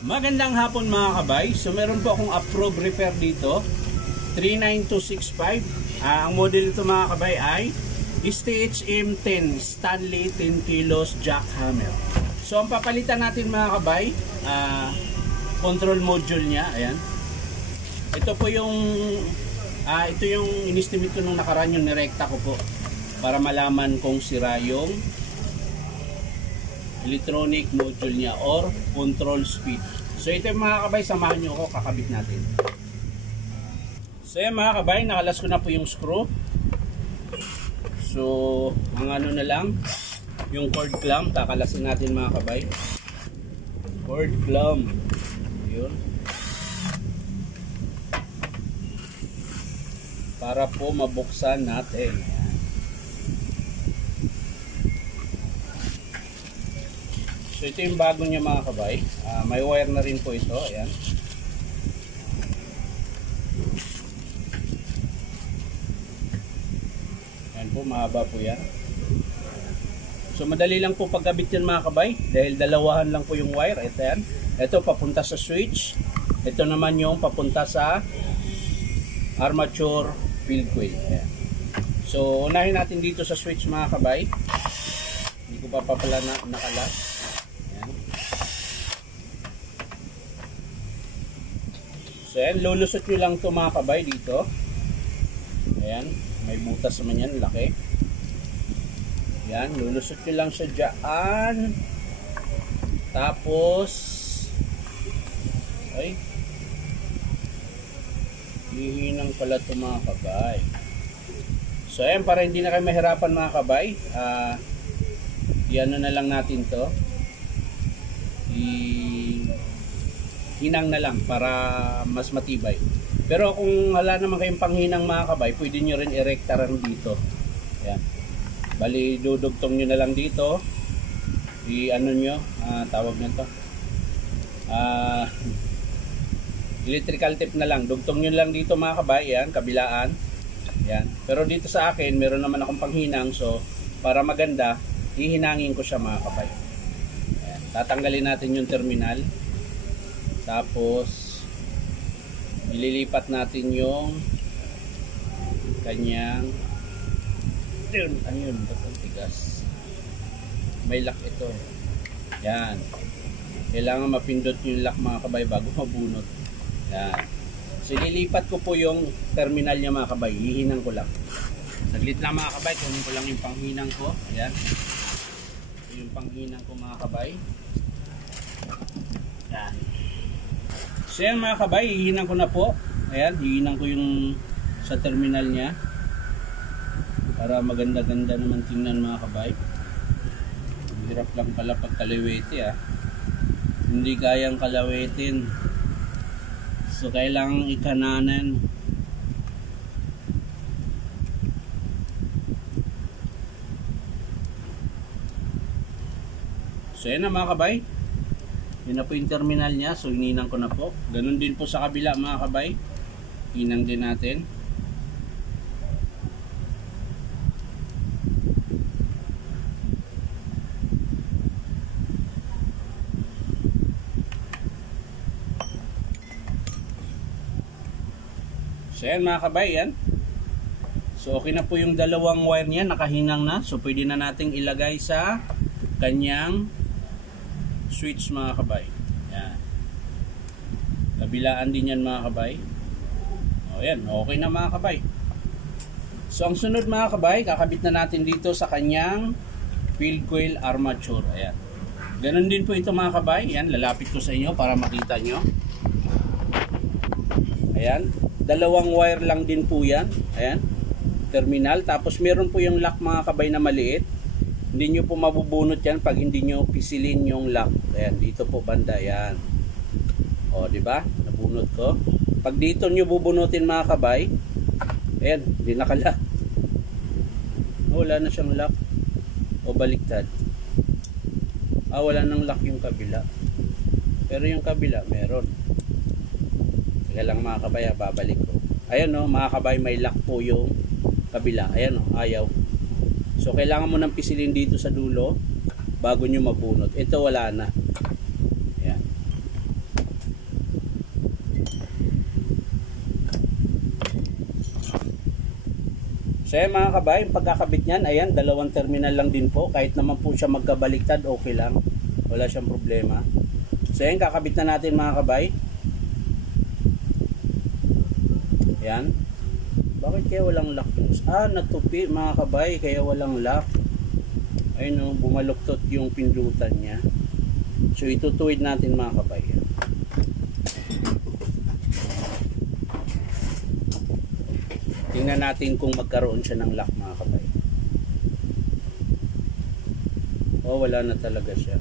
Magandang hapon mga kabay. So meron po akong approved repair dito, 39265. Ang model ito mga kabay ay STHM10 Stanley 10 kilos jackhammer. So ang papalitan natin mga kabay, control module niya. Ayan. Ito po yung ito yung inestimate ko nung nakaraan, yung nirekta ko po para malaman kung sira yung electronic module niya or control speed. So ito mga kabay, samahan nyo ako, kakabit natin. So yan mga kabay, nakalas ko na po yung screw. So ang ano na lang, yung cord clamp, kakalasin natin mga kabay. Cord clamp. Yun. Para po mabuksan natin. So ito yung bago niya mga kabay. May wire na rin po ito. Ayan. Ayan po, mahaba po yan. So madali lang po pagkabit yan mga kabay. Dahil dalawahan lang po yung wire. Ito yan. Ito papunta sa switch. Ito naman yung papunta sa armature field coil. Ayan. So unahin natin dito sa switch mga kabay. Hindi ko pa pala nakalas. So ayan, lulusot nyo lang ito mga kabay dito. Ayan, may butas naman yan, laki. Ayan, lulusot nyo lang siya dyan. Tapos ay hihinang pala ito mga kabay. So ayan, para hindi na kayo mahirapan mga kabay, yan na lang natin to. Hinang na lang para mas matibay. Pero kung wala naman kayong panghinang mga kabay, pwede nyo rin i-recta rin dito. Ayan. Bali, dudugtong nyo na lang dito. I-ano nyo, tawag nyo to. Electrical tape na lang. Dugtong nyo lang dito mga kabay. Ayan, kabilaan. Ayan. Pero dito sa akin, meron naman akong panghinang. So, para maganda, hihinangin ko siya mga kabay. Ayan. Tatanggalin natin yung terminal. Tapos ililipat natin yung kanyang ano yun, batang tigas. May lock ito. Yan. Kailangan mapindot yung lock mga kabay bago mabunot. Yan. So ililipat ko po yung terminal niya mga kabay. Hihinang ko lang. Saglit lang mga kabay. Kunin ko lang yung panghinang ko. Yan. Ito yung panghinang ko mga kabay. Yan. So yan mga kabay, hihinang ko na po. Ayan, hihinang ko yung sa terminal niya para maganda-ganda naman tingnan mga kabay. Hirap lang pala pag kalawete hindi kayang kalawetin. So kailangang ikananan. So yan na mga kabay. Yun na po yung terminal niya. So hininang ko na po. Ganun din po sa kabila mga kabay. Hinang din natin. So yan mga kabay, yan. So okay na po yung dalawang wire niya. Nakahinang na. So pwede na nating ilagay sa kanyang switch mga kabay. Yan. Kabilaan din yan mga kabay. O yan, okay na mga kabay. So ang sunod mga kabay, kakabit na natin dito sa kanyang field coil armature. Ayan. Ganon din po ito mga kabay. Yan, lalapit ko sa inyo para makita nyo. Ayan. Dalawang wire lang din po yan. Ayan. Terminal. Tapos meron po yung lock mga kabay na maliit. Hindi nyo po mabubunot yan pag hindi nyo pisilin yung lock. Ayan, dito po banda. Ayan. O, diba? Nabunot ko. Pag dito nyo bubunutin mga kabay, ayan, hindi nakalock. Wala na siyang lock. O, baliktad. Wala nang lock yung kabila. Pero yung kabila, meron. Kaya lang mga kabay, babalik ko. Ayan o, mga kabay, may lock po yung kabila. Ayan o, ayaw. So kailangan mo nang pisilin dito sa dulo bago nyo mabunot. Ito wala na. Ayan. So yan mga kabay, pagkakabit niyan, ayan, dalawang terminal lang din po. Kahit naman po siya magkabaliktad, okay lang. Wala siyang problema. So yan, kakabit na natin mga kabay. Yan. Bakit kaya walang lock yung... natupi mga kabay, kaya walang lock. Ayun no, bumaluktot yung pindutan niya. So itutuwid natin mga kabay. Tingnan natin kung magkaroon siya ng lock mga kabay. Wala na talaga siya.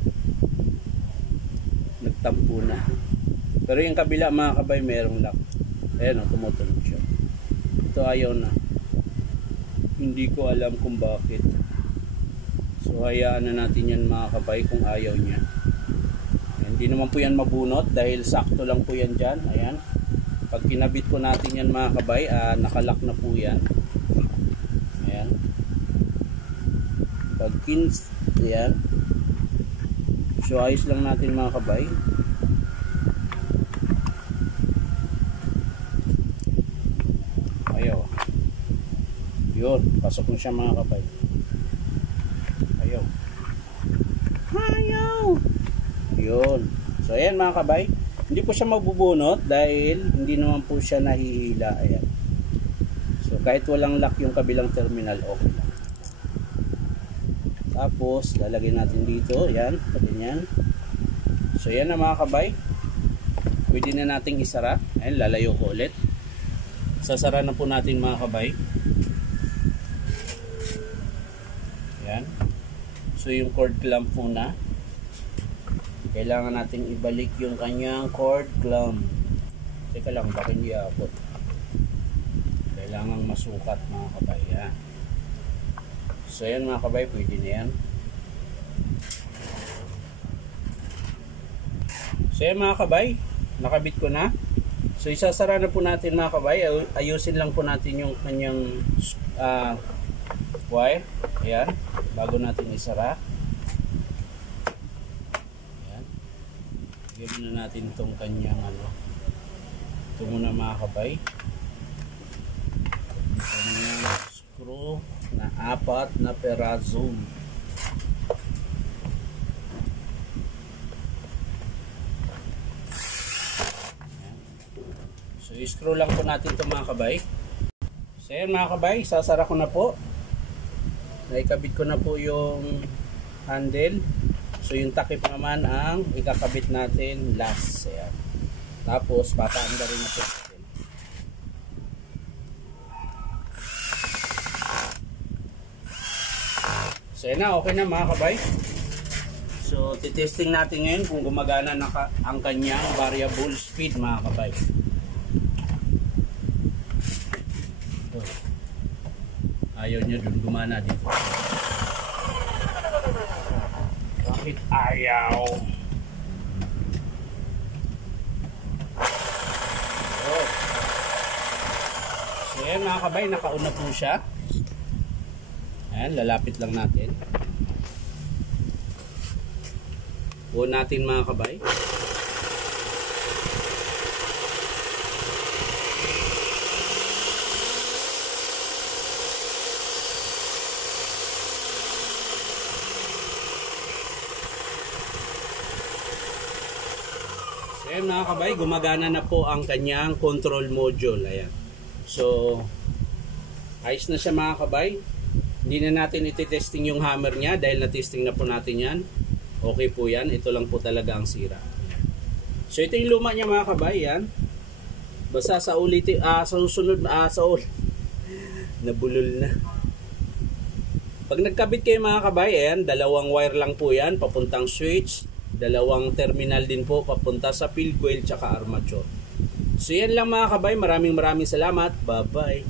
Nagtampo na. Pero yung kabila mga kabay mayroong lock. Ayan o, tumutunog siya. Ito ayaw na. Hindi ko alam kung bakit. So hayaan na natin yan mga kabay kung ayaw niya. Hindi naman po yan mabunot dahil sakto lang po yan dyan. Ayan. Pag kinabit po natin yan mga kabay, nakalock na po yan. Ayan. Pag ayan. So ayos lang natin mga kabay. Ayaw. Yun, pasok na siya mga kabay. Ayaw. Ayaw. Yun. So ayan mga kabay. Hindi po siya mabubunot dahil hindi naman po siya nahihila. Ayan. So kahit walang lock yung kabilang terminal, okay lang. Tapos lalagay natin dito. Ayan. Pati yan. So ayan na mga kabay. Pwede na nating isara. Ayan, lalayo ko ulit. Sasara na po natin mga kabay. Ayan. So yung cord clamp muna. Kailangan nating ibalik yung kanyang cord clamp. Teka lang, baka hindi abot. Kailangan masukat mga kabay. Yan. So yan mga kabay, pwede na yan. So yan mga kabay, nakabit ko na. So isasara na po natin mga kabay. Ayusin lang po natin yung kanyang wire. Ayan, bago natin isara. Gawin na natin itong kanyang ito muna mga kabay. Kanyang screw na 4 na peraso. So i-screw lang po natin ito mga kabay. So yan mga kabay, sasara ko na po. Naikabit ko na po yung handle. So yung takip naman ang ikakabit natin last. Ayan. Tapos papaanda rin na po natin. So yan na, okay na mga kabay. So titesting natin ngayon kung gumagana na ang kanyang variable speed mga kabay. Ito. Ayaw niya dun, gumana dito. Bakit ayaw? So yan mga kabay, nakauna po siya. Ayan, lalapit lang natin. Buo natin mga kabay. Ayan mga kabay, gumagana na po ang kanyang control module. Ayan. So, ayos na siya mga kabay. Hindi na natin iti-testing yung hammer niya dahil na-testing na po natin yan. Okay po yan. Ito lang po talaga ang sira. Ayan. So, ito yung luma niya mga kabay. Yan. Basta sa ulitin, sa susunod, nabulol na. Pag nagkabit kayo mga kabay, ayan, dalawang wire lang po yan, papuntang switch. Dalawang terminal din po papunta sa field coil tsaka armature. So yan lang mga kabay. Maraming salamat. Bye bye.